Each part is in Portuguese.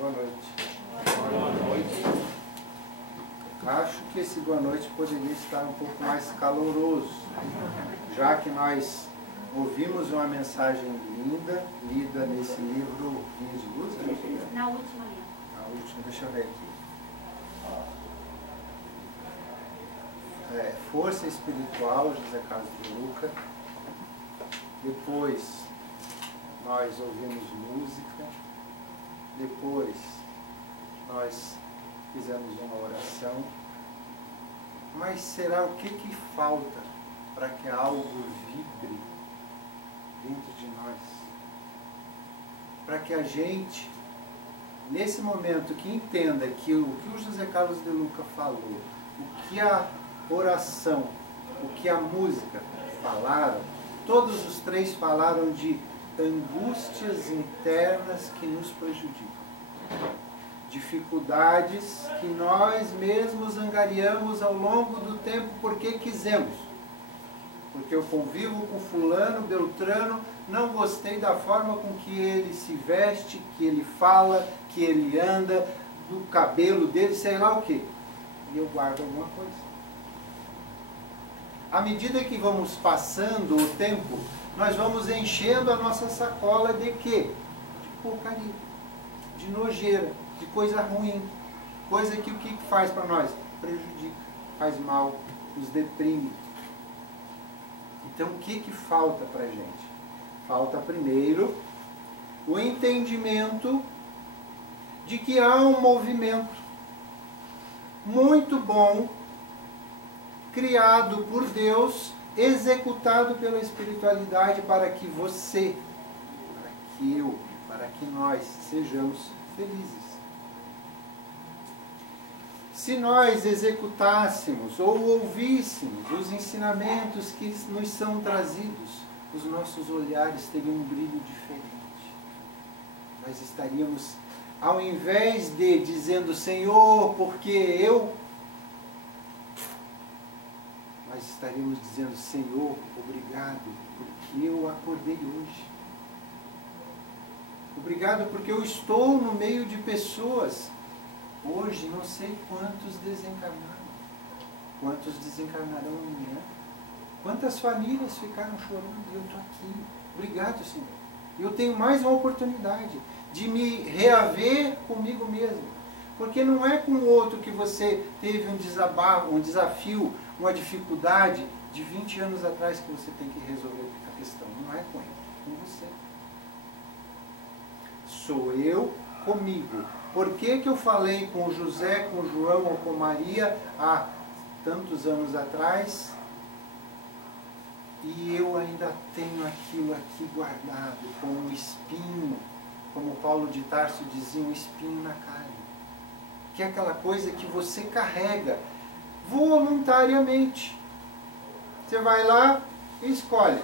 Boa noite. Boa noite. Acho que esse boa noite poderia estar um pouco mais caloroso, já que nós ouvimos uma mensagem linda, lida nesse livro Vinhos de Luz, né? Na última linha. Na última, deixa eu ver aqui. Força Espiritual, José Carlos de Luca. Depois nós ouvimos música. Depois nós fizemos uma oração. Mas será o que falta para que algo vibre dentro de nós? Para que a gente, nesse momento, que entenda que o José Carlos de Luca falou, o que a oração, o que a música falaram, todos os três falaram de angústias internas que nos prejudicam. Dificuldades que nós mesmos angariamos ao longo do tempo porque quisemos. Porque eu convivo com fulano, beltrano, não gostei da forma com que ele se veste, que ele fala, que ele anda, do cabelo dele, sei lá o quê. E eu guardo alguma coisa. À medida que vamos passando o tempo, nós vamos enchendo a nossa sacola de quê? De porcaria, de nojeira, de coisa ruim, coisa que o que faz para nós? Prejudica, faz mal, nos deprime. Então o que falta para a gente? Falta primeiro o entendimento de que há um movimento muito bom, criado por Deus, executado pela espiritualidade para que você, para que eu, para que nós sejamos felizes. Se nós executássemos ou ouvíssemos os ensinamentos que nos são trazidos, os nossos olhares teriam um brilho diferente. Nós estaríamos, ao invés de dizendo, Senhor, porque eu, nós estaríamos dizendo, Senhor, obrigado, porque eu acordei hoje. Obrigado porque eu estou no meio de pessoas. Hoje não sei quantos desencarnaram. Quantos desencarnarão amanhã? Quantas famílias ficaram chorando e eu estou aqui. Obrigado, Senhor. Eu tenho mais uma oportunidade de me reaver comigo mesmo. Porque não é com o outro que você teve um desafio, uma dificuldade de 20 anos atrás que você tem que resolver a questão. Não é com ele, é com você. Sou eu comigo. Por que eu falei com José, com João ou com Maria há tantos anos atrás e eu ainda tenho aquilo aqui guardado como um espinho, como Paulo de Tarso dizia, um espinho na carne, que é aquela coisa que você carrega voluntariamente. Você vai lá e escolhe.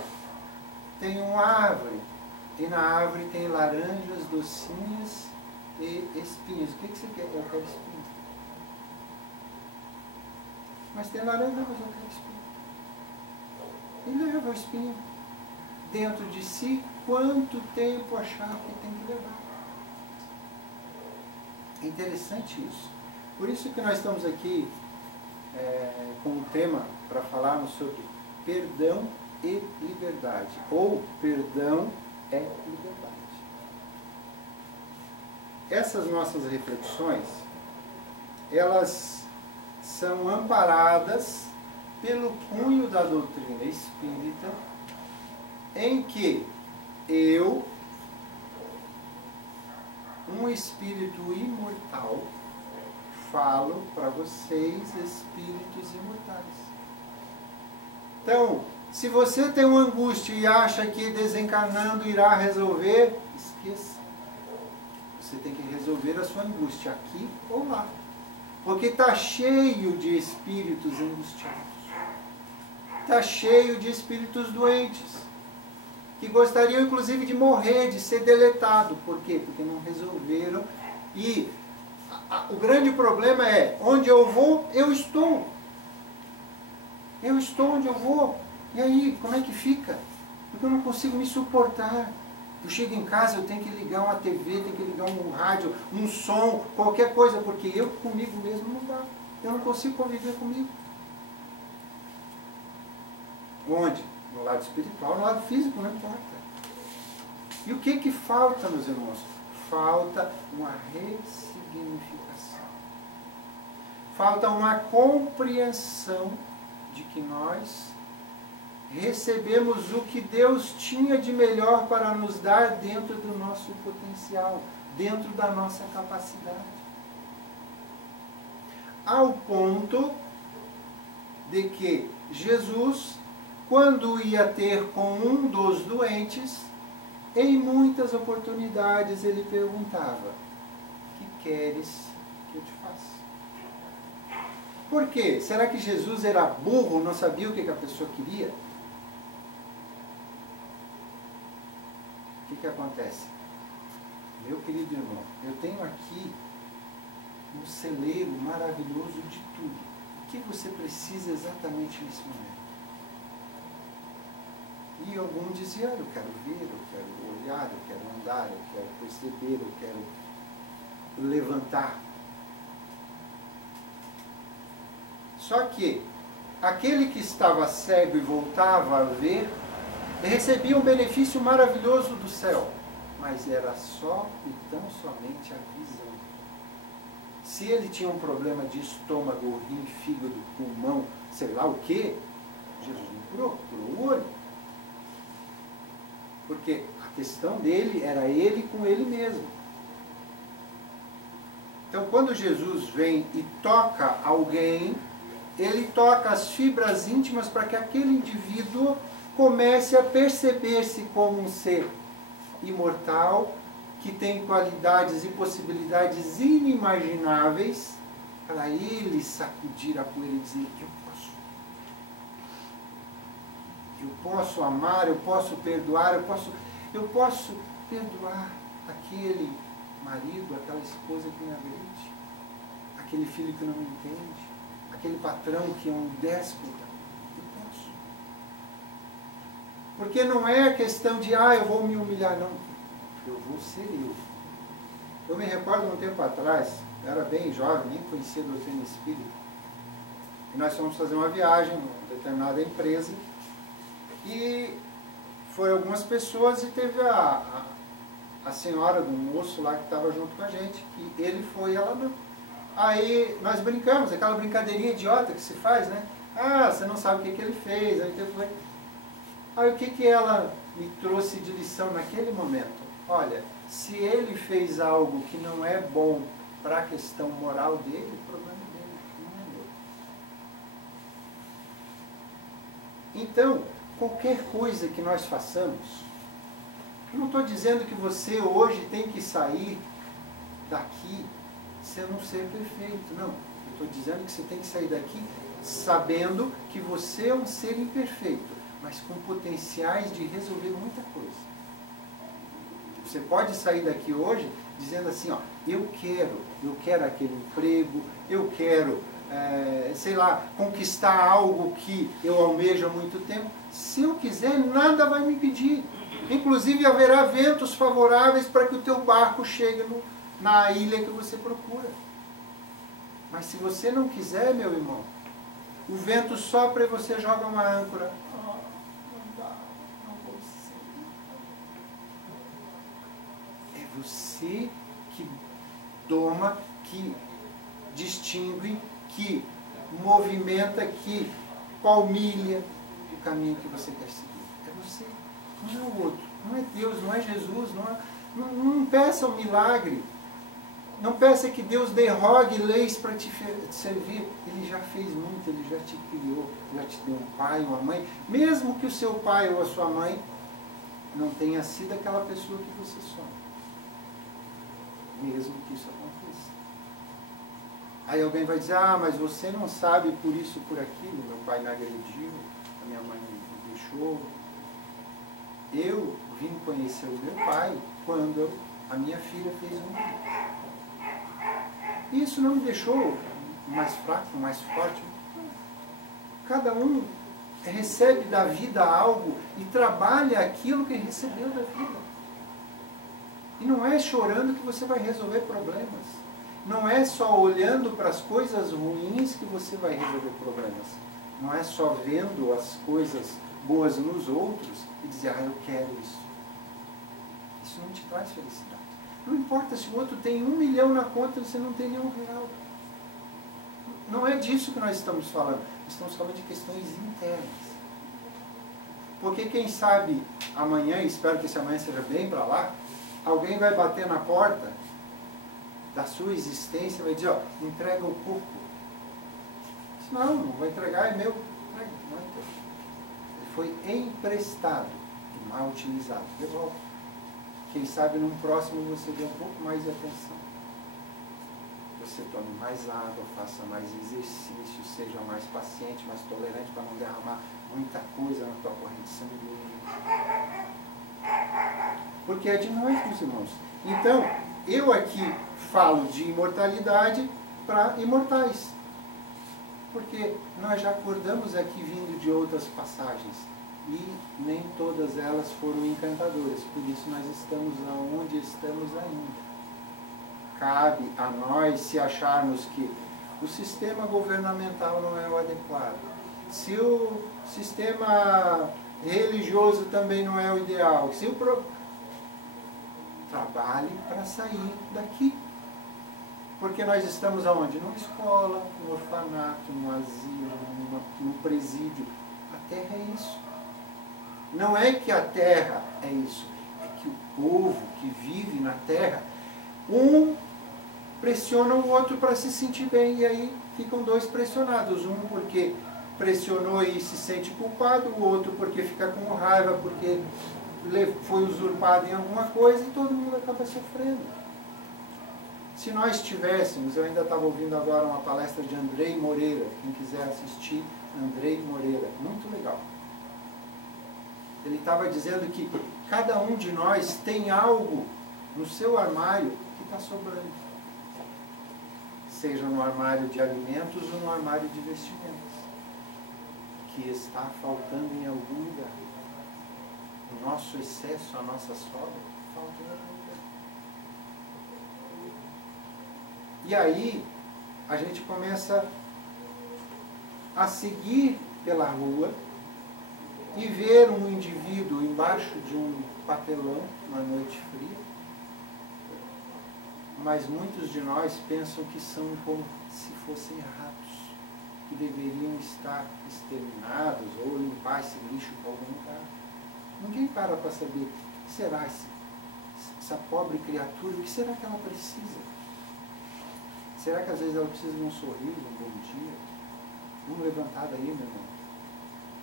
Tem uma árvore, e na árvore tem laranjas docinhas e espinhos. O que você quer? Eu quero espinho. Mas tem laranja, mas eu quero espinho. E leva o espinho dentro de si quanto tempo achar que tem que levar. É interessante isso. Por isso que nós estamos aqui com um tema para falarmos sobre perdão e liberdade. Ou perdão é liberdade. Essas nossas reflexões, elas são amparadas pelo cunho da doutrina espírita, em que eu, um espírito imortal, falo para vocês, espíritos imortais. Então, se você tem uma angústia e acha que desencarnando irá resolver, esqueça. Você tem que resolver a sua angústia aqui ou lá. Porque está cheio de espíritos angustiados. Está cheio de espíritos doentes. Que gostariam inclusive de morrer, de ser deletado. Por quê? Porque não resolveram. E o grande problema é, onde eu vou, eu estou. Eu estou onde eu vou. E aí, como é que fica? Porque eu não consigo me suportar. Eu chego em casa, eu tenho que ligar uma TV, tenho que ligar um rádio, um som, qualquer coisa, porque eu comigo mesmo não dá. Eu não consigo conviver comigo. Onde? No lado espiritual, no lado físico, não importa. E o que falta, meus irmãos? Falta uma ressignificação. Falta uma compreensão de que nós recebemos o que Deus tinha de melhor para nos dar dentro do nosso potencial, dentro da nossa capacidade. Ao ponto de que Jesus, quando ia ter com um dos doentes, em muitas oportunidades ele perguntava: que queres que eu te faça? Por quê? Será que Jesus era burro, não sabia o que a pessoa queria? O que acontece? Meu querido irmão, eu tenho aqui um celeiro maravilhoso de tudo. O que você precisa exatamente nesse momento? E algum dizia: eu quero ver, eu quero olhar, eu quero andar, eu quero perceber, eu quero levantar. Só que aquele que estava cego e voltava a ver, recebia um benefício maravilhoso do céu, mas era só e tão somente a visão. Se ele tinha um problema de estômago, rim, fígado, pulmão, sei lá o que, Jesus não curou, curou o olho. Porque a questão dele era ele com ele mesmo. Então, quando Jesus vem e toca alguém, ele toca as fibras íntimas para que aquele indivíduo comece a perceber-se como um ser imortal, que tem qualidades e possibilidades inimagináveis, para ele sacudir a poeira e dizer: eu posso amar, eu posso perdoar, eu posso perdoar aquele marido, aquela esposa que me agride, aquele filho que não me entende, aquele patrão que é um déspota. Eu posso. Porque não é questão de, eu vou me humilhar, não. Eu vou ser eu. Eu me recordo um tempo atrás, eu era bem jovem, nem conhecia a doutrina espírita, e nós fomos fazer uma viagem numa determinada empresa, e foi algumas pessoas e teve a senhora do moço lá que estava junto com a gente, que ele foi e ela não. Aí nós brincamos, aquela brincadeirinha idiota que se faz, né? Você não sabe o que ele fez. Aí o que ela me trouxe de lição naquele momento? Olha, se ele fez algo que não é bom para a questão moral dele, o problema dele não é meu. Então, qualquer coisa que nós façamos, eu não estou dizendo que você hoje tem que sair daqui sendo um ser perfeito, não. Eu estou dizendo que você tem que sair daqui sabendo que você é um ser imperfeito, mas com potenciais de resolver muita coisa. Você pode sair daqui hoje dizendo assim, eu quero aquele emprego, eu quero, sei lá, conquistar algo que eu almejo há muito tempo. Se eu quiser, nada vai me impedir. Inclusive haverá ventos favoráveis para que o teu barco chegue na ilha que você procura. Mas se você não quiser, meu irmão, o vento sopra e você joga uma âncora. Não dá, não vou seguir. É você que doma, que distingue, que movimenta, que palmilha o caminho que você quer seguir. É você, não é o outro. Não é Deus, não é Jesus. Não peça um milagre. Não peça que Deus derrogue leis para te servir. Ele já fez muito, Ele já te criou, já te deu um pai, uma mãe. Mesmo que o seu pai ou a sua mãe não tenha sido aquela pessoa que você sonha. Mesmo que isso aconteça. Aí alguém vai dizer, mas você não sabe por isso, por aquilo. Meu pai me agrediu, a minha mãe me deixou. Eu vim conhecer o meu pai quando a minha filha fez um. Isso não me deixou mais fraco, mais forte. Cada um recebe da vida algo e trabalha aquilo que recebeu da vida. não é chorando que você vai resolver problemas. Não é só olhando para as coisas ruins que você vai resolver problemas. Não é só vendo as coisas boas nos outros e dizer, eu quero isso. Isso não te traz felicidade. Não importa se o outro tem 1 milhão na conta e você não tem nenhum real. Não é disso que nós estamos falando. Nós estamos falando de questões internas. Porque quem sabe amanhã, espero que esse amanhã seja bem para lá, alguém vai bater na porta da sua existência e vai dizer, entrega o corpo. Não vai entregar, é meu. Entrega, não é teu. Ele foi emprestado e mal utilizado. Devolve. Quem sabe num próximo você dê um pouco mais de atenção. Você tome mais água, faça mais exercício, seja mais paciente, mais tolerante para não derramar muita coisa na tua corrente sanguínea. Porque é de nós, meus irmãos. Então, eu aqui falo de imortalidade para imortais. Porque nós já acordamos aqui vindo de outras passagens. E nem todas elas foram encantadoras. Por isso nós estamos onde estamos ainda. Cabe a nós, se acharmos que o sistema governamental não é o adequado, se o sistema religioso também não é o ideal, se trabalhe para sair daqui. Porque nós estamos aonde? Numa escola, num orfanato, num asilo, num presídio. A terra é isso. Não é que a terra é isso, é que o povo que vive na terra, pressiona o outro para se sentir bem, e aí ficam dois pressionados. Um porque pressionou e se sente culpado, o outro porque fica com raiva, porque foi usurpado em alguma coisa, e todo mundo acaba sofrendo. Se nós tivéssemos, eu ainda estava ouvindo agora uma palestra de Andrei Moreira, quem quiser assistir, Andrei Moreira, muito legal. Ele estava dizendo que cada um de nós tem algo no seu armário que está sobrando. Seja no armário de alimentos ou no armário de vestimentas. Que está faltando em algum lugar. O nosso excesso, a nossa sobra, falta em algum lugar. E aí, a gente começa a seguir pela rua e ver um indivíduo embaixo de um papelão, uma noite fria, mas muitos de nós pensam que são como se fossem ratos, que deveriam estar exterminados ou limpar esse lixo para algum lugar. Ninguém para saber, o que será essa pobre criatura, o que será que ela precisa? Será que às vezes ela precisa de um sorriso, um bom dia? Vamos levantar daí, meu irmão.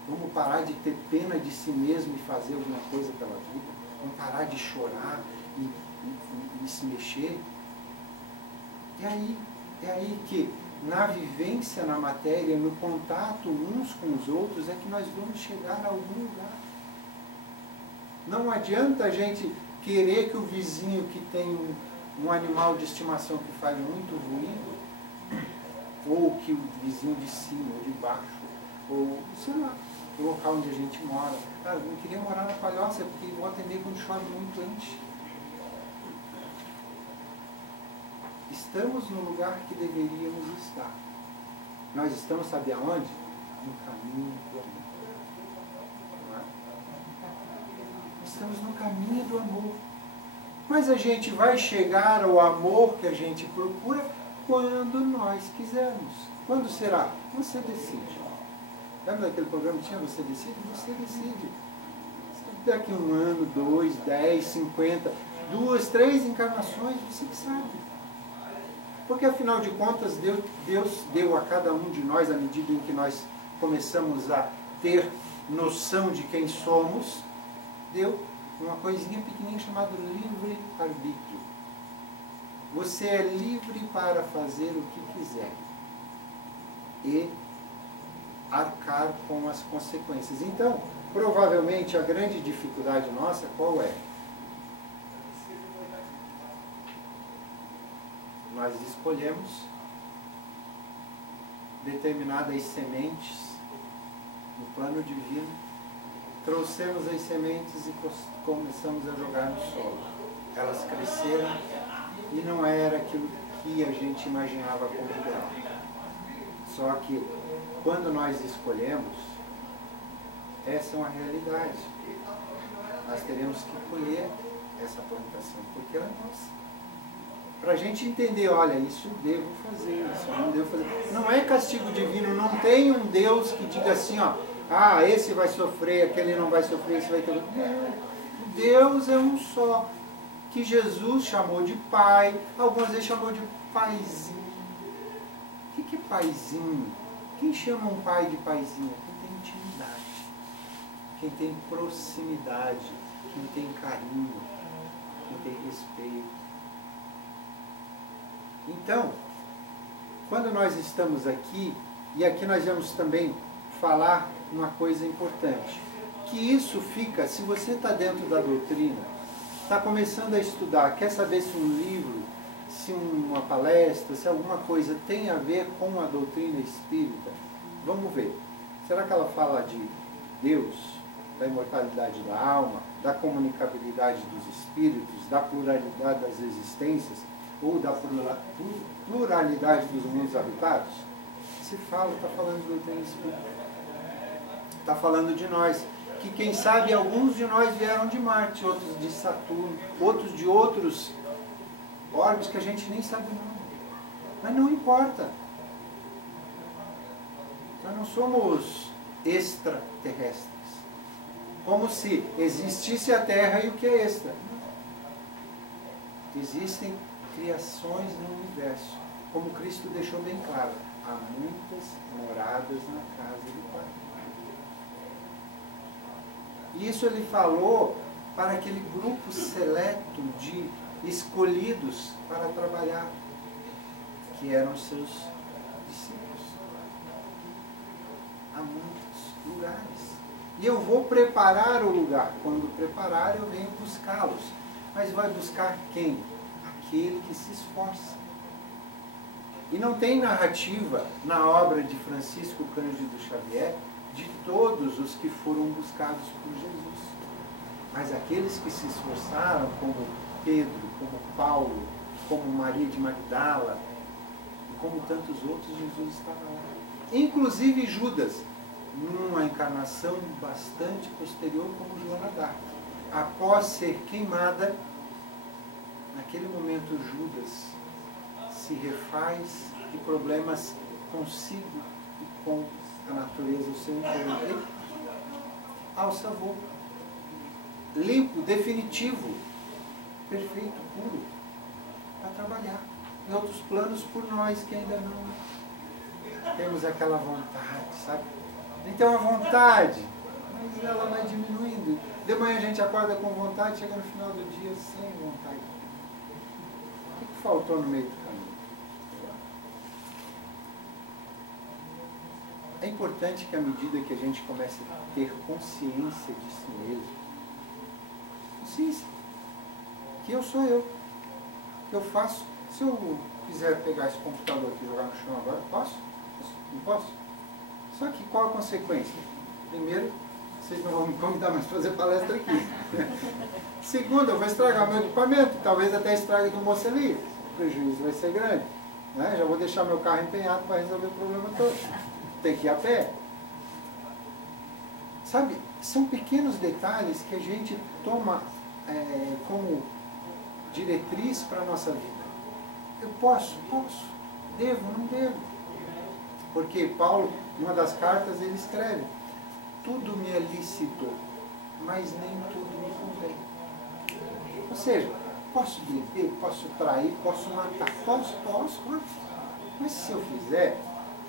Vamos parar de ter pena de si mesmo e fazer alguma coisa pela vida. Vamos parar de chorar e se mexer. É aí que, na vivência na matéria, no contato uns com os outros, é que nós vamos chegar a algum lugar. Não adianta a gente querer que o vizinho que tem um animal de estimação que faz muito ruído, ou que o vizinho de cima ou de baixo, ou, sei lá, o local onde a gente mora. Cara, eu não queria morar na Palhoça, porque volta e meia quando chove muito enche. Estamos no lugar que deveríamos estar. Nós estamos, sabe aonde? No caminho do amor. Não é? Estamos no caminho do amor. Mas a gente vai chegar ao amor que a gente procura quando nós quisermos. Quando será? Você decide. Lembra daquele programa que tinha Você Decide? Você decide. Daqui 1 ano, 2, 10, 50, 2, 3 encarnações, você que sabe. Porque afinal de contas, Deus deu a cada um de nós, à medida em que nós começamos a ter noção de quem somos, deu uma coisinha pequenininha chamada livre-arbítrio. Você é livre para fazer o que quiser e arcar com as consequências. Então, provavelmente, a grande dificuldade nossa, qual é? Nós escolhemos determinadas sementes no plano divino, trouxemos as sementes e começamos a jogar no solo. Elas cresceram e não era aquilo que a gente imaginava como ideal. Só que quando nós escolhemos, essa é uma realidade. Nós teremos que colher essa plantação, porque ela é nossa. Para a gente entender, olha, isso eu devo fazer, isso eu não devo fazer. Não é castigo divino, não tem um Deus que diga assim, ó, ah, esse vai sofrer, aquele não vai sofrer, esse vai ter... Não, Deus é um só, que Jesus chamou de Pai, algumas vezes chamou de Paizinho. O que é Paizinho? Quem chama um pai de paizinho? Quem tem intimidade, quem tem proximidade, quem tem carinho, quem tem respeito. Então, quando nós estamos aqui, e aqui nós vamos também falar uma coisa importante, que isso fica, se você está dentro da doutrina, está começando a estudar, quer saber se um livro, se uma palestra, se alguma coisa tem a ver com a doutrina espírita, vamos ver. Será que ela fala de Deus, da imortalidade da alma, da comunicabilidade dos espíritos, da pluralidade das existências, ou da pluralidade dos mundos habitados? Se fala, está falando de doutrina espírita. Está falando de nós. Que quem sabe alguns de nós vieram de Marte, outros de Saturno, outros de outros órbitos que a gente nem sabe o nome. Mas não importa. Nós não somos extraterrestres. Como se existisse a Terra e o que é extra. Existem criações no universo. Como Cristo deixou bem claro, há muitas moradas na casa do Pai. E isso ele falou para aquele grupo seleto de escolhidos para trabalhar, que eram os seus discípulos. Há muitos lugares. E eu vou preparar o lugar. Quando preparar, eu venho buscá-los. Mas vai buscar quem? Aquele que se esforça. E não tem narrativa na obra de Francisco Cândido Xavier de todos os que foram buscados por Jesus. Mas aqueles que se esforçaram, como Pedro, como Paulo, como Maria de Magdala, e como tantos outros, Jesus estava lá. Inclusive Judas, numa encarnação bastante posterior, como Joana d'Arc. Após ser queimada, naquele momento Judas se refaz de problemas consigo e com a natureza do seu entorno. Ao sabor. Limpo, definitivo, perfeito, puro, para trabalhar. E outros planos por nós que ainda não temos aquela vontade, sabe? Então a vontade, mas ela vai diminuindo. De manhã a gente acorda com vontade, chega no final do dia sem vontade. O que faltou no meio do caminho? É importante que à medida que a gente comece a ter consciência de si mesmo, consciência, que eu sou eu, que eu faço. Se eu quiser pegar esse computador aqui e jogar no chão agora, posso? Não posso? Só que qual a consequência? Primeiro, vocês não vão me convidar mais para fazer palestra aqui. Segundo, eu vou estragar meu equipamento, talvez até estrague do moço ali. O prejuízo vai ser grande. Né? Já vou deixar meu carro empenhado para resolver o problema todo. Tem que ir a pé. Sabe, são pequenos detalhes que a gente toma como diretriz para a nossa vida. Eu posso? Posso. Devo? Não devo. Porque Paulo, em uma das cartas, ele escreve: tudo me é lícito, mas nem tudo me convém. Ou seja, posso beber, posso trair, posso matar, posso. Mas se eu fizer,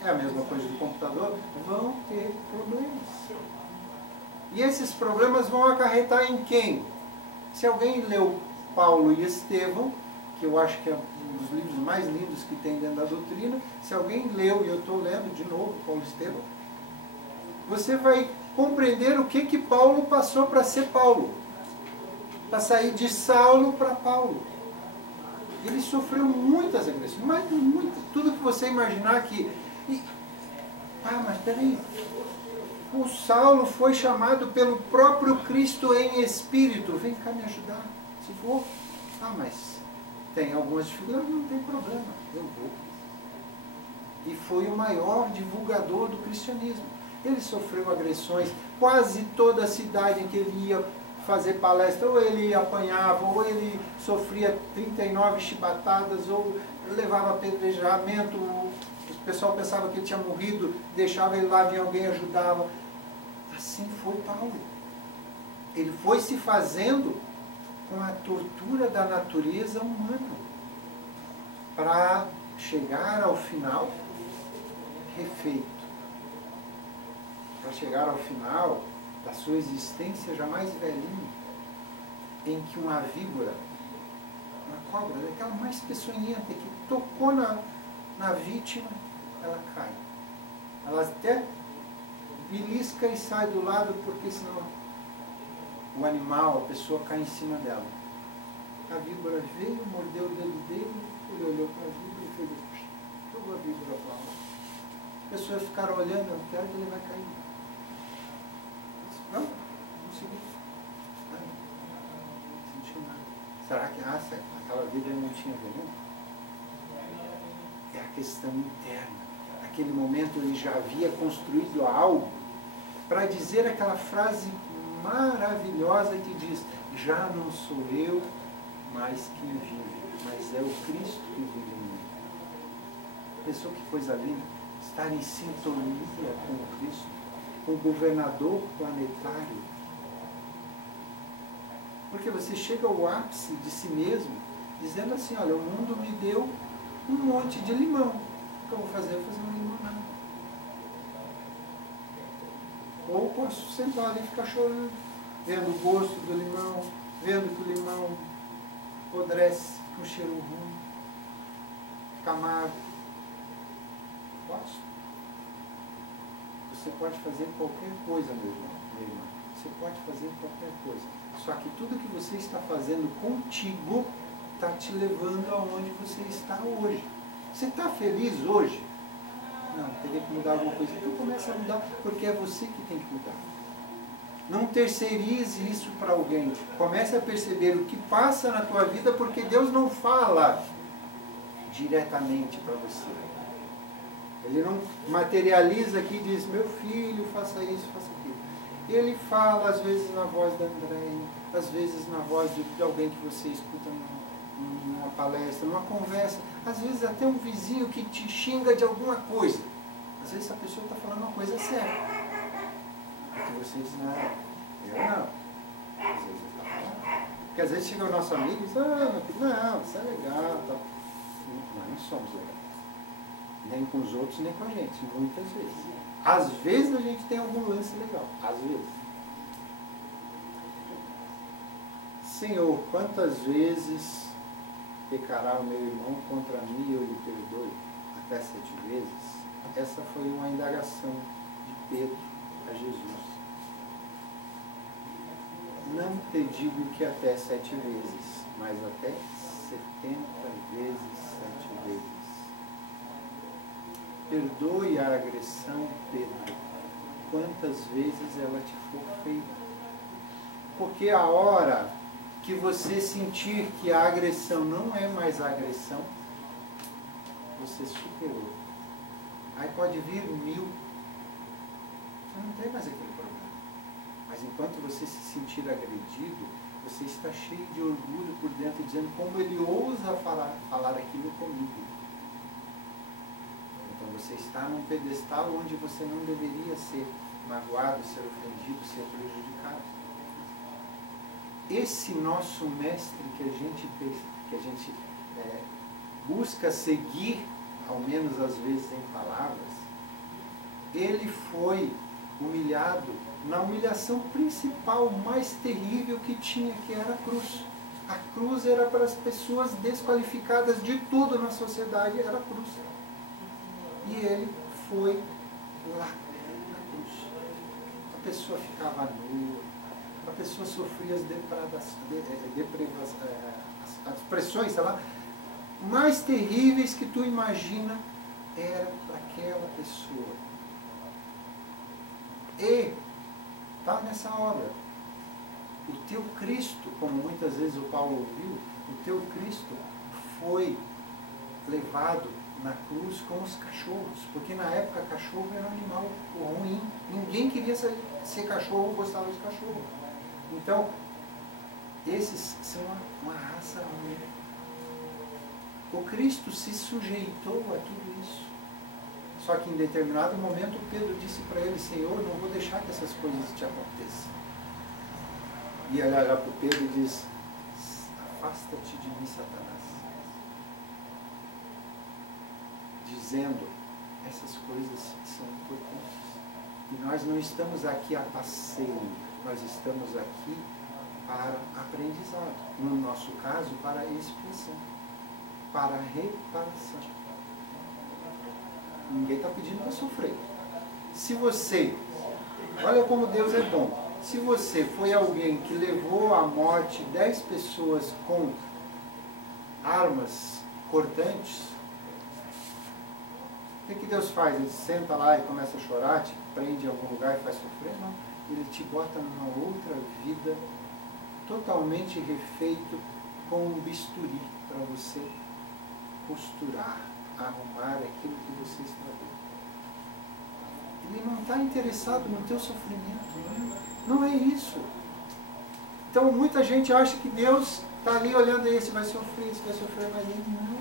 é a mesma coisa do computador, vão ter problemas. E esses problemas vão acarretar em quem? Se alguém leu Paulo e Estevão, que eu acho que é um dos livros mais lindos que tem dentro da doutrina, se alguém leu, e eu estou lendo de novo Paulo e Estevão, você vai compreender o que Paulo passou para ser Paulo, para sair de Saulo para Paulo. Ele sofreu muitas agressões, mas muitas, tudo que você imaginar que... mas peraí, o Saulo foi chamado pelo próprio Cristo em espírito, vem cá me ajudar, se for. Ah, mas tem algumas dificuldades, não tem problema, eu vou. E foi o maior divulgador do cristianismo. Ele sofreu agressões, quase toda a cidade em que ele ia fazer palestra, ou ele apanhava, ou ele sofria 39 chibatadas, ou levava apedrejamento, o pessoal pensava que ele tinha morrido, deixava ele lá, vinha alguém, ajudava. Assim foi Paulo. Ele foi se fazendo com a tortura da natureza humana, para chegar ao final refeito. Para chegar ao final da sua existência já mais velhinha, em que uma víbora, uma cobra, daquela mais peçonhenta, que tocou na vítima, ela cai. Ela até belisca e sai do lado, porque senão o animal, a pessoa cai em cima dela. A víbora veio, mordeu o dedo dele, ele olhou para a víbora e fez assim, jogou a víbora para lá. As pessoas ficaram olhando, eu quero que ele vai cair. Não, não segui. Não sentiu nada. Será que aquela víbora não tinha veneno? É a questão interna. Naquele momento ele já havia construído algo para dizer aquela frase maravilhosa que diz: já não sou eu mais quem vive, mas é o Cristo que vive em mim. Pensou que coisa linda? Estar em sintonia com o Cristo, com o governador planetário. Porque você chega ao ápice de si mesmo, dizendo assim: olha, o mundo me deu um monte de limão. O que eu vou fazer? Eu vou fazer uma limonada. Ou posso sentar ali e ficar chorando, vendo o gosto do limão, vendo que o limão apodrece com cheiro ruim, fica amargo. Posso? Você pode fazer qualquer coisa, meu irmão, minha irmã. Você pode fazer qualquer coisa. Só que tudo que você está fazendo contigo está te levando aonde você está hoje. Você está feliz hoje? Não, teria que mudar alguma coisa. Então começa a mudar, porque é você que tem que mudar. Não terceirize isso para alguém. Comece a perceber o que passa na tua vida, porque Deus não fala diretamente para você. Ele não materializa aqui e diz: meu filho, faça isso, faça aquilo. Ele fala, às vezes, na voz da Andréia, às vezes na voz de alguém que você escuta numa palestra, numa conversa, às vezes até um vizinho que te xinga de alguma coisa. Às vezes a pessoa está falando uma coisa séria. Porque você diz: não, eu não. Às vezes ele está falando. Porque às vezes chega o nosso amigo e diz: não, isso é legal. Tá. Nós não somos legais. Nem com os outros, nem com a gente, muitas vezes. Às vezes a gente tem algum lance legal, às vezes. Senhor, quantas vezes pecará o meu irmão contra mim e eu lhe perdoe? Até 7 vezes? Essa foi uma indagação de Pedro a Jesus. Não te digo que até 7 vezes, mas até 70 vezes 7 vezes. Perdoe a agressão, Pedro, quantas vezes ela te for feita. Porque a hora que você sentir que a agressão não é mais agressão, você superou. Aí pode vir 1000, você não tem mais aquele problema. Mas enquanto você se sentir agredido, você está cheio de orgulho por dentro, dizendo: como ele ousa falar aquilo comigo. Então você está num pedestal onde você não deveria ser magoado, ser ofendido, ser prejudicado. Esse nosso mestre que a gente busca seguir, ao menos às vezes em palavras, ele foi humilhado na humilhação principal, mais terrível que tinha, que era a cruz. A cruz era para as pessoas desqualificadas de tudo na sociedade, era a cruz. E ele foi lá na cruz. A pessoa ficava nua, a pessoa sofria as pressões, sei lá, mais terríveis que tu imagina, era para aquela pessoa. E está nessa obra. o teu Cristo, como muitas vezes o Paulo ouviu, o teu Cristo foi levado na cruz com os cachorros, porque na época cachorro era um animal ruim, ninguém queria ser cachorro ou gostava de cachorro. Então, esses são uma raça ruim. O Cristo se sujeitou a tudo isso. Só que em determinado momento Pedro disse para ele: Senhor, não vou deixar que essas coisas te aconteçam. E ele olha para Pedro e diz: afasta-te de mim, Satanás. Dizendo, essas coisas são importantes. E nós não estamos aqui a passeio, nós estamos aqui para aprendizado. No nosso caso, para expiação, para reparação. Ninguém está pedindo para sofrer. Se você, olha como Deus é bom, se você foi alguém que levou à morte 10 pessoas com armas cortantes, o que Deus faz? Ele senta lá e começa a chorar, te prende em algum lugar e faz sofrer? Não. Ele te bota numa outra vida, totalmente refeito, com um bisturi para você costurar, arrumar aquilo que você estragou. Ele não está interessado no teu sofrimento, não é isso. Então muita gente acha que Deus está ali olhando, esse vai sofrer, mas ele não.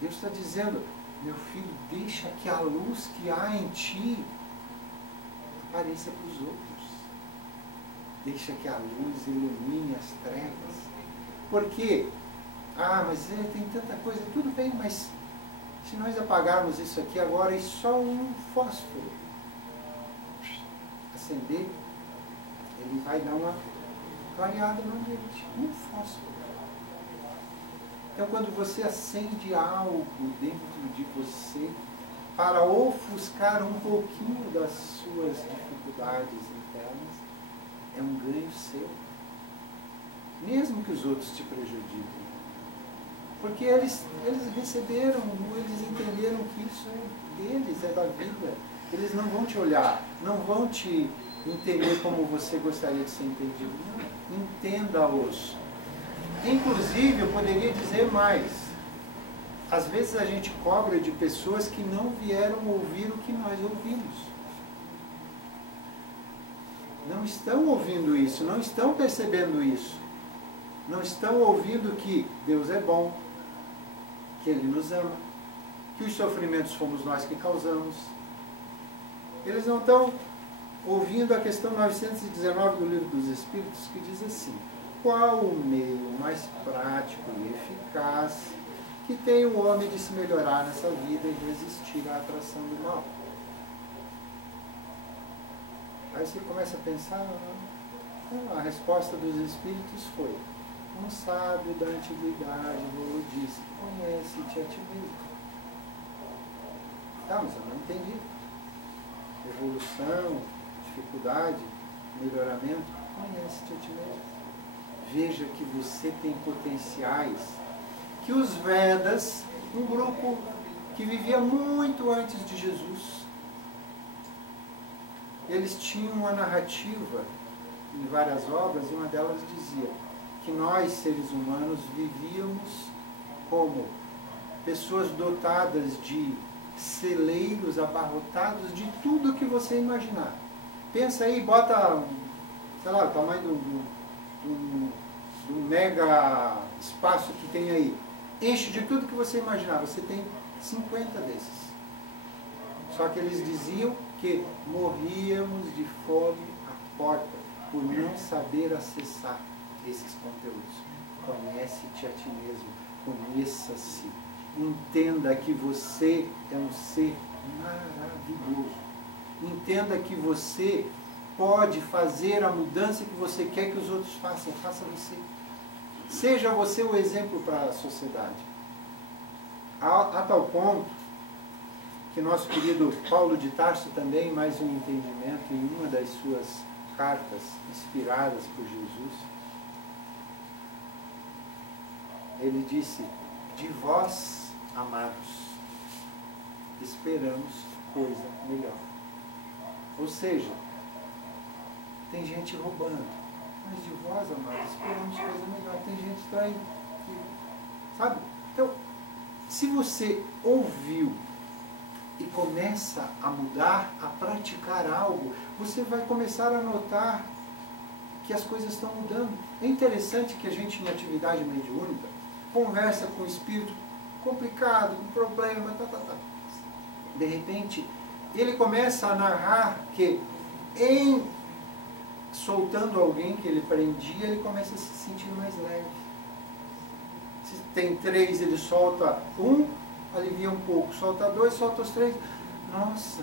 Deus está dizendo: meu filho, deixa que a luz que há em ti apareça para os outros. Deixa que a luz ilumine as trevas. Porque, mas tem tanta coisa, tudo bem, mas se nós apagarmos isso aqui agora e só um fósforo acender, ele vai dar uma clareada no ambiente. Um fósforo. Então, quando você acende algo dentro de você para ofuscar um pouquinho das suas dificuldades internas, é um ganho seu. Mesmo que os outros te prejudiquem. Porque eles receberam, eles entenderam que isso é deles, é da vida. Eles não vão te olhar, não vão te entender como você gostaria de ser entendido. Não, entenda-os. Inclusive, eu poderia dizer mais. Às vezes a gente cobra de pessoas que não vieram ouvir o que nós ouvimos. Não estão ouvindo isso, não estão percebendo isso. Não estão ouvindo que Deus é bom, que Ele nos ama, que os sofrimentos fomos nós que causamos. Eles não estão ouvindo a questão 919 do Livro dos Espíritos, que diz assim: qual o meio mais prático e eficaz que tem o homem de se melhorar nessa vida e resistir à atração do mal? Aí você começa a pensar, a resposta dos Espíritos foi: um sábio da antiguidade disse: conhece-te a ti mesmo. Tá, mas eu não entendi. Evolução, dificuldade, melhoramento, conhece-te a ti mesmo. Veja que você tem potenciais que os Vedas, um grupo que vivia muito antes de Jesus, eles tinham uma narrativa em várias obras, e uma delas dizia que nós, seres humanos, vivíamos como pessoas dotadas de celeiros abarrotados de tudo que você imaginar. Pensa aí, bota, sei lá, o tamanho do mega espaço que tem aí. Enche de tudo que você imaginar. Você tem 50 desses. Só que eles diziam que morríamos de fome à porta por não saber acessar esses conteúdos. Conhece-te a ti mesmo. Conheça-se. Entenda que você é um ser maravilhoso. Entenda que você pode fazer a mudança que você quer que os outros façam. Faça você. Seja você o exemplo para a sociedade. A tal ponto que nosso querido Paulo de Tarso também, mais um entendimento em uma das suas cartas inspiradas por Jesus, ele disse: de vós, amados, esperamos coisa melhor. Ou seja, tem gente roubando. Mas de vós, amados, esperamos coisa melhor. Tem gente traindo. Sabe? Então, se você ouviu e começa a mudar, a praticar algo, você vai começar a notar que as coisas estão mudando. É interessante que a gente, em atividade mediúnica, conversa com o espírito complicado, com problema, De repente, ele começa a narrar que, em soltando alguém que ele prendia, ele começa a se sentir mais leve. Se tem 3, ele solta 1, alivia um pouco, solta 2, solta os 3. Nossa,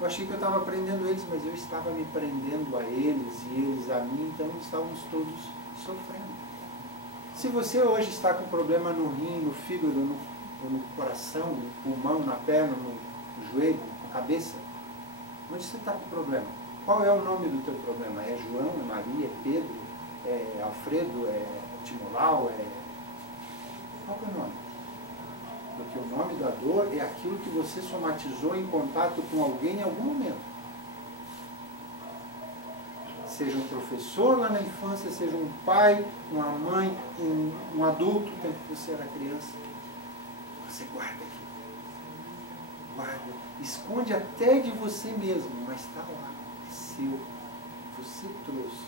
eu achei que eu estava prendendo eles, mas eu estava me prendendo a eles e eles a mim, então estávamos todos sofrendo. Se você hoje está com problema no rim, no fígado, no coração, no pulmão, na perna, no joelho, na cabeça, onde você está com problema? Qual é o nome do teu problema? É João, é Maria, é Pedro, é Alfredo, é Timolau, Qual é o nome? Porque o nome da dor é aquilo que você somatizou em contato com alguém em algum momento. Seja um professor lá na infância, seja um pai, uma mãe, um adulto, tempo que você era criança. Você guarda aqui. Guarda. Esconde até de você mesmo, mas está lá. É seu. Você trouxe.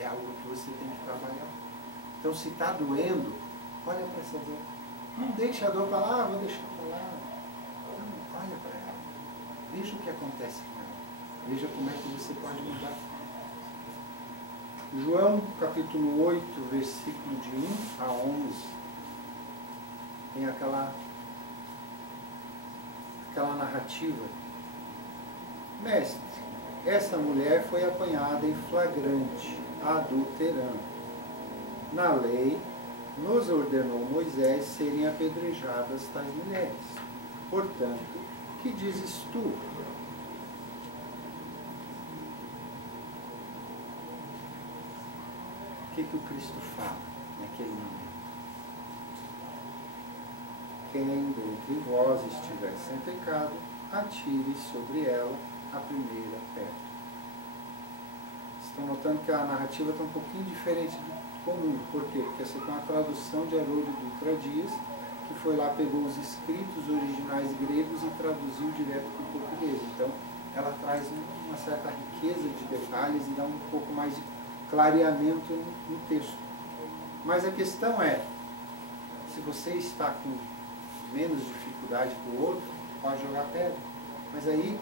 É algo que você tem que trabalhar. Então, se está doendo, olha para essa dor. Não deixa a dor para lá, vou deixar para lá. Não, olha para ela. Veja o que acontece com ela. Veja como é que você pode mudar. João, capítulo 8, versículo de 1 a 11, tem aquela narrativa. Mestre, essa mulher foi apanhada em flagrante, adulterando. Na lei, nos ordenou Moisés serem apedrejadas tais mulheres. Portanto, que dizes tu? O que o Cristo fala naquele momento? Quem dentre vós estiver sem pecado, atire sobre ela a primeira pedra. Estão notando que a narrativa está um pouquinho diferente do comum. Por quê? Porque essa aqui é uma tradução de Haroldo Dutra Dias, que foi lá, pegou os escritos originais gregos e traduziu direto para o português. Então, ela traz uma certa riqueza de detalhes e dá um pouco mais de clareamento no texto. Mas a questão é, se você está com menos dificuldade que o outro, pode jogar pedra. Mas aí,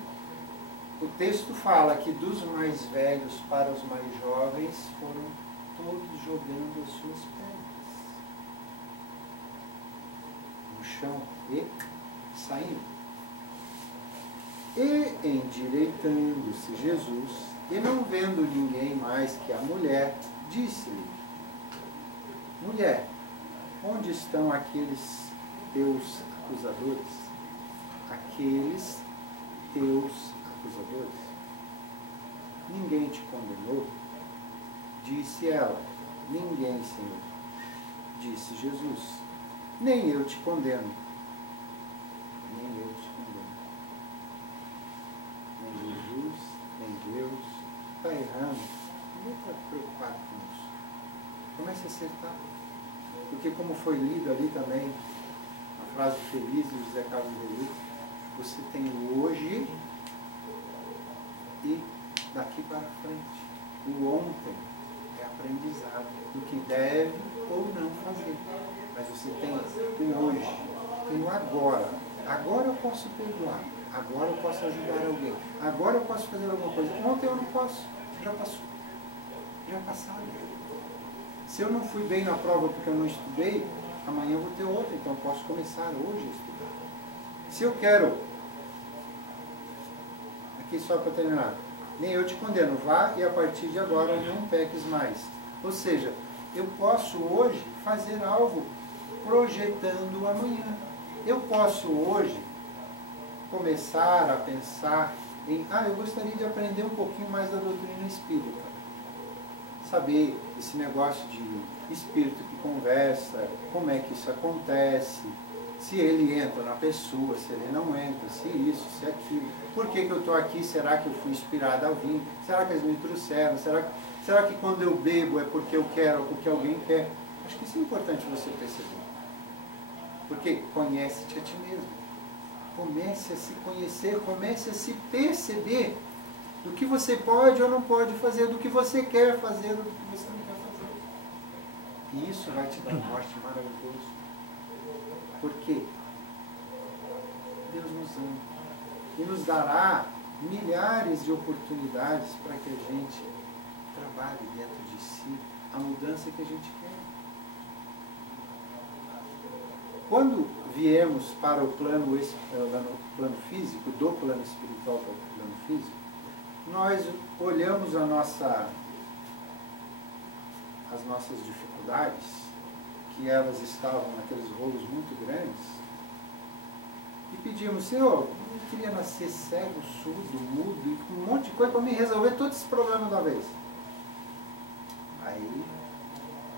o texto fala que dos mais velhos para os mais jovens foram todos jogando as suas pedras no chão e saindo. E endireitando-se Jesus, e não vendo ninguém mais que a mulher, disse-lhe: Mulher, onde estão aqueles teus acusadores? Aqueles teus acusadores? Ninguém te condenou? Disse ela: Ninguém, Senhor. Disse Jesus: Nem eu te condeno. Nem eu te condeno. Nem Jesus, nem Deus está errando. Ninguém está preocupado com isso. Comece a acertar. Porque, como foi lido ali também, a frase feliz de José Carlos Velho, você tem o hoje e daqui para frente. O ontem é aprendizado do que deve ou não fazer. Mas você tem o hoje, tem o agora. Agora eu posso perdoar. Agora eu posso ajudar alguém. Agora eu posso fazer alguma coisa. Ontem eu não posso. Já passou. Já passado. Se eu não fui bem na prova porque eu não estudei, amanhã eu vou ter outra. Então eu posso começar hoje a estudar. Se eu quero, aqui só para terminar, nem eu te condeno, vá e a partir de agora não peques mais. Ou seja, eu posso hoje fazer algo projetando o amanhã. Eu posso hoje começar a pensar em, eu gostaria de aprender um pouquinho mais da doutrina espírita. Saber esse negócio de espírito que conversa, como é que isso acontece, Se ele entra na pessoa, se ele não entra, se isso, se aquilo. Por que eu estou aqui? Será que eu fui inspirado a vir? Será que eles me trouxeram? Será que quando eu bebo é porque eu quero ou porque alguém quer? Acho que isso é importante você perceber. Porque conhece-te a ti mesmo. Comece a se conhecer, comece a se perceber do que você pode ou não pode fazer, do que você quer fazer ou do que você não quer fazer. E isso vai te dar um norte maravilhoso. Porque Deus nos ama e nos dará milhares de oportunidades para que a gente trabalhe dentro de si a mudança que a gente quer. Quando viemos para o plano físico, do plano espiritual para o plano físico, nós olhamos as nossas dificuldades, que elas estavam naqueles rolos muito grandes, e pedimos: Senhor, eu queria nascer cego, surdo, mudo, e com um monte de coisa para me resolver todos esses problemas da vez. Aí,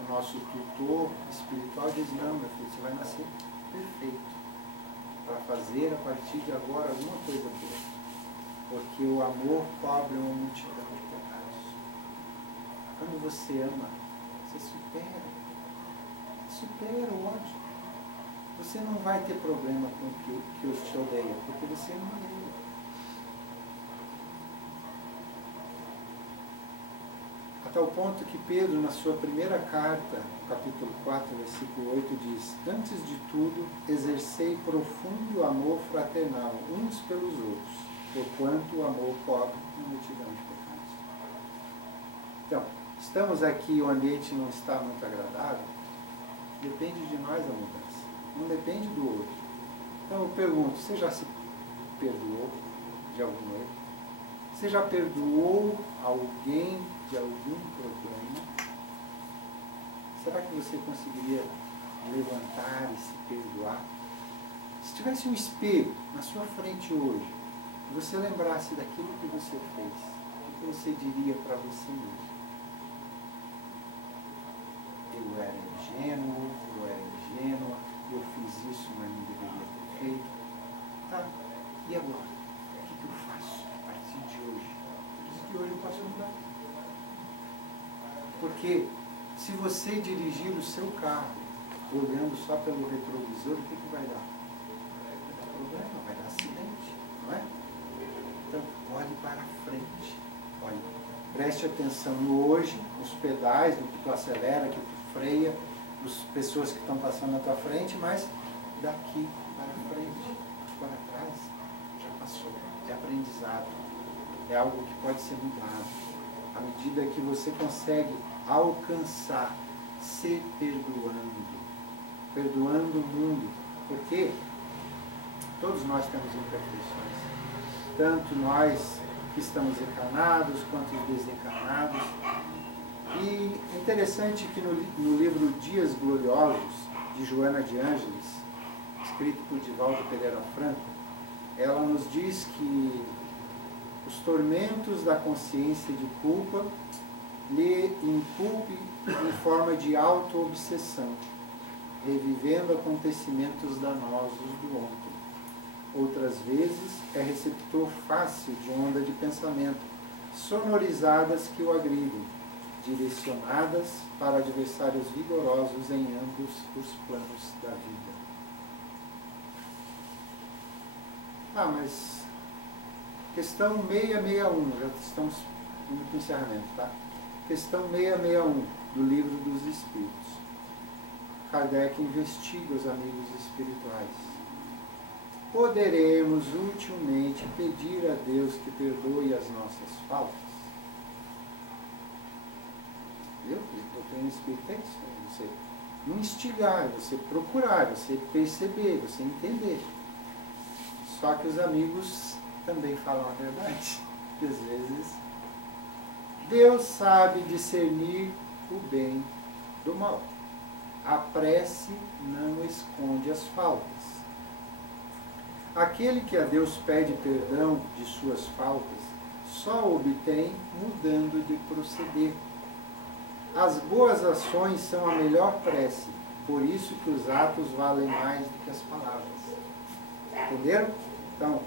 o nosso tutor espiritual diz: não, meu filho, você vai nascer perfeito, para fazer a partir de agora alguma coisa boa, porque o amor cobre uma multidão de pecados. Quando você ama, você supera o ódio. Você não vai ter problema com o que os te odeia, porque você não odeia. A tal ponto que Pedro, na sua primeira carta, no capítulo 4, versículo 8, diz: antes de tudo, exercei profundo amor fraternal uns pelos outros, porquanto o amor cobre uma multidão de pecados. Então, estamos aqui e o ambiente não está muito agradável. Depende de nós a mudança, não depende do outro. Então eu pergunto: você já se perdoou de algum erro? Você já perdoou alguém de algum problema? Será que você conseguiria levantar e se perdoar? Se tivesse um espelho na sua frente hoje, e você lembrasse daquilo que você fez, o que você diria para você mesmo? Eu era ingênuo, eu era ingênua, eu fiz isso, mas não deveria ter feito. Tá, e agora? O que eu faço a partir de hoje? A partir de hoje eu posso mudar. Porque se você dirigir o seu carro olhando só pelo retrovisor, o que vai dar? Vai dar problema, vai dar acidente, não é? Então, olhe para frente. Olhe, preste atenção no hoje, nos pedais, no que tu acelera, que tu freia, as pessoas que estão passando na tua frente, mas daqui para frente, para trás, já passou. É aprendizado. É algo que pode ser mudado. À medida que você consegue alcançar, se perdoando o mundo. Porque todos nós temos imperfeições. Tanto nós que estamos encarnados, quanto os desencarnados. E é interessante que no livro Dias Gloriosos, de Joana de Ângeles, escrito por Divaldo Pereira Franco, ela nos diz que os tormentos da consciência de culpa lhe inculpe em forma de auto-obsessão, revivendo acontecimentos danosos do ontem. Outras vezes é receptor fácil de onda de pensamento, sonorizadas que o agridem, direcionadas para adversários vigorosos em ambos os planos da vida. Mas questão 661, já estamos indo para o encerramento, tá? Questão 661 do Livro dos Espíritos. Kardec investiga os amigos espirituais. Poderemos utilmente pedir a Deus que perdoe as nossas faltas? Viu? A doutrina espírita é isso. Você não instigar, você procurar, você perceber, você entender. Só que os amigos também falam a verdade. Que às vezes Deus sabe discernir o bem do mal. A prece não esconde as faltas. Aquele que a Deus pede perdão de suas faltas só obtém mudando de proceder. As boas ações são a melhor prece, Por isso que os atos valem mais do que as palavras. Entenderam? Então,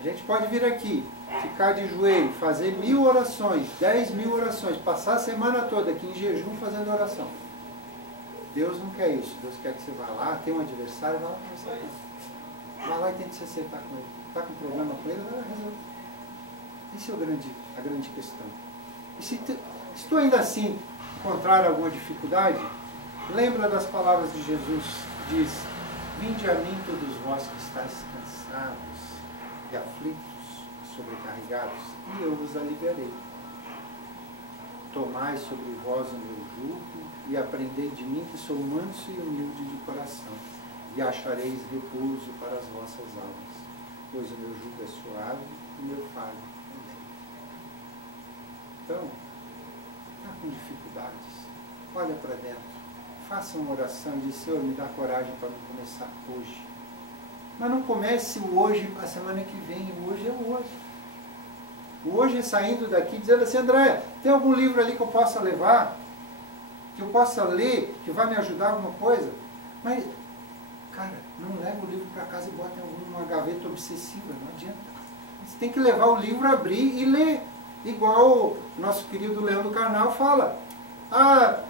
a gente pode vir aqui, ficar de joelho, fazer 1000 orações, 10.000 orações, passar a semana toda aqui em jejum fazendo oração. Deus não quer isso. Deus quer que você vá lá, tem um adversário, vá lá conversar com ele. Vá lá e tente se acertar com ele. Está com problema com ele, vai lá resolver. Essa é a grande questão. E se tu ainda assim encontrar alguma dificuldade, lembra das palavras de Jesus, diz: vinde a mim todos vós que estáis cansados e aflitos, sobrecarregados, e eu vos aliviarei. Tomai sobre vós o meu jugo e aprendei de mim, que sou manso e humilde de coração, e achareis repouso para as vossas almas, pois o meu jugo é suave e o meu fardo é leve. Então, está com dificuldades, olha para dentro, faça uma oração e diz: Senhor, me dá coragem para não começar hoje. Mas não comece o hoje para a semana que vem, o hoje é o hoje. O hoje é saindo daqui dizendo assim: André, tem algum livro ali que eu possa levar? Que eu possa ler, que vai me ajudar alguma coisa? Mas, cara, não leva o livro para casa e bota em alguma gaveta obsessiva, não adianta. Você tem que levar o livro, abrir e ler. Igual o nosso querido Leandro Carnal fala: ah,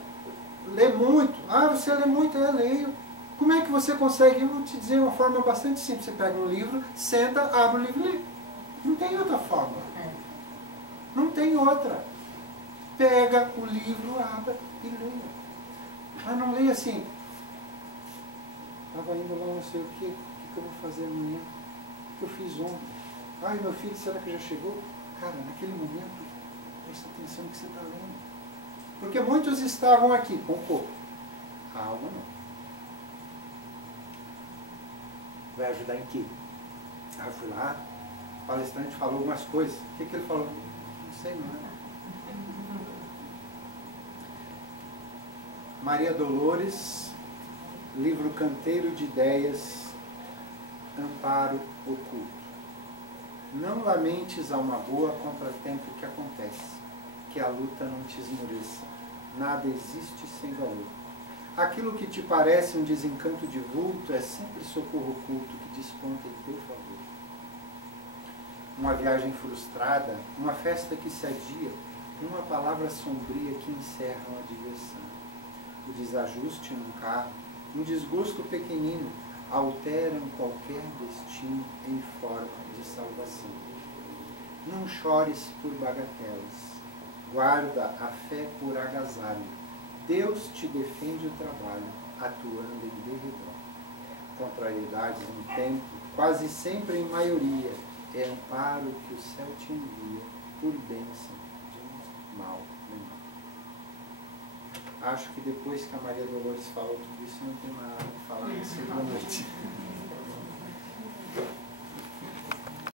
lê muito. Ah, você lê muito? Eu leio. Como é que você consegue? Eu vou te dizer uma forma bastante simples. Você pega um livro, senta, abre o livro e lê. Não tem outra forma. Não tem outra. Pega o livro, abre e leia. Mas não leia assim: estava indo lá não sei o que eu vou fazer amanhã? O que eu fiz ontem? Ai, meu filho, será que já chegou? Cara, naquele momento, presta atenção no que você está lendo. Porque muitos estavam aqui com o corpo. A alma não. Vai ajudar em quê? Ah, eu fui lá, o palestrante falou algumas coisas. O que ele falou? Não sei não. Maria Dolores, livro Canteiro de Ideias, Amparo Oculto. Não lamentes, alma boa, contra o tempo que acontece, que a luta não te esmoreça. Nada existe sem valor. Aquilo que te parece um desencanto de vulto é sempre socorro oculto que desponta em teu favor. Uma viagem frustrada, uma festa que se adia, uma palavra sombria que encerra uma diversão. O desajuste num carro, um desgosto pequenino, alteram qualquer destino em forma de salvação. Não chores por bagatelas, guarda a fé por agasalho. Deus te defende o trabalho, atuando em derredor. Contrariedades no tempo, quase sempre em maioria, é amparo que o céu te envia, por bênção de mal menor. Acho que depois que a Maria Dolores falou tudo isso, não tem mais nada para falar nesse